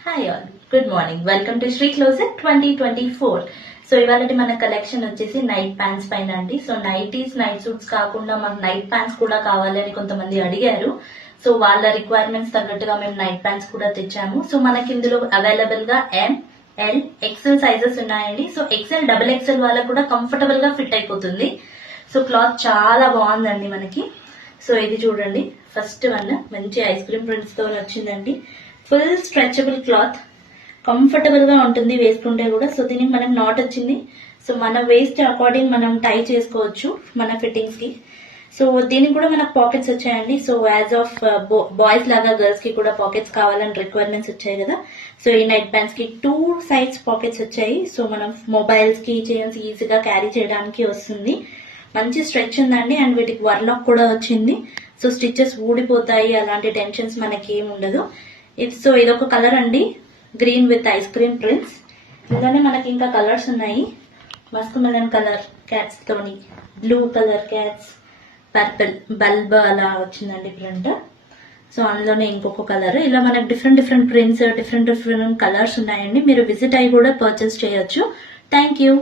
Hi all, good morning. Welcome to Shri closet 2024. So ఇవాళ మన collection వచ్చేసి నైట్ ప్యాంట్స్ పైన అండి. సో నైటీస్, నైట్ సూట్స్ కాకుండా మాకు నైట్ ప్యాంట్స్ కూడా కావాలని కొంతమంది అడిగారు. సో వాళ్ళ రిక్వైర్మెంట్స్ తగ్గట్టుగా మేము నైట్ ప్యాంట్స్ కూడా తెచ్చాము. సో మనకి ఇందులో అవైలబుల్ గా ఎం, ఎల్, ఎక్సెల్ సైజెస్ ఉన్నాయండి. సో ఎక్సెల్, డబుల్ ఎక్సెల్ వాళ్ళకు కూడా కంఫర్టబుల్ గా ఫిట్ అయిపోతుంది. సో క్లాత్ చాలా బాగుందండి మనకి. సో ఇది చూడండి, ఫస్ట్ వన్ మంచి ఐస్ క్రీమ్ ప్రింట్స్ తో వచ్చిందండి. ఫుల్ స్ట్రెచబుల్ క్లాత్, కంఫర్టబుల్ గా ఉంటుంది వేసుకుంటే కూడా. సో దీనికి మనకి నాట్ వచ్చింది. సో మన వేస్ట్ అకార్డింగ్ మనం టై చేసుకోవచ్చు మన ఫిట్టింగ్స్ కి. సో దీనికి కూడా మనకు పాకెట్స్ వచ్చాయండి. సో యాజ్ ఆఫ్ బాయ్స్ లాగా గర్ల్స్ కి కూడా పాకెట్స్ కావాలని రిక్వైర్మెంట్స్ వచ్చాయి కదా. సో ఈ నైట్ ప్యాంట్స్ కి 2 సైడ్స్ పాకెట్స్ వచ్చాయి. సో మనం మొబైల్స్ కి చైన్స్ ఈజీగా క్యారీ చేయడానికి వస్తుంది. మంచి స్ట్రెచ్ ఉందండి. అండ్ వీటికి వర్లాక్ కూడా వచ్చింది. సో స్టిచెస్ ఊడిపోతాయి, అలాంటి టెన్షన్స్ మనకి ఏమి ఉండదు. సో ఇదొక కలర్ అండి, green with ice cream prints. ఇందులోనే మనకి ఇంకా కలర్స్ ఉన్నాయి. మస్క్ మెలన్ కలర్ క్యాట్స్ తోని, blue colour cats, purple bulb అలా వచ్చిందండి ప్రింట్. సో అందులోనే ఇంకొక కలర్. ఇలా మనకి డిఫరెంట్ ప్రింట్స్, డిఫరెంట్ కలర్స్ ఉన్నాయండి. మీరు విజిట్ అయ్యి కూడా పర్చేస్ చేయొచ్చు. Thank you.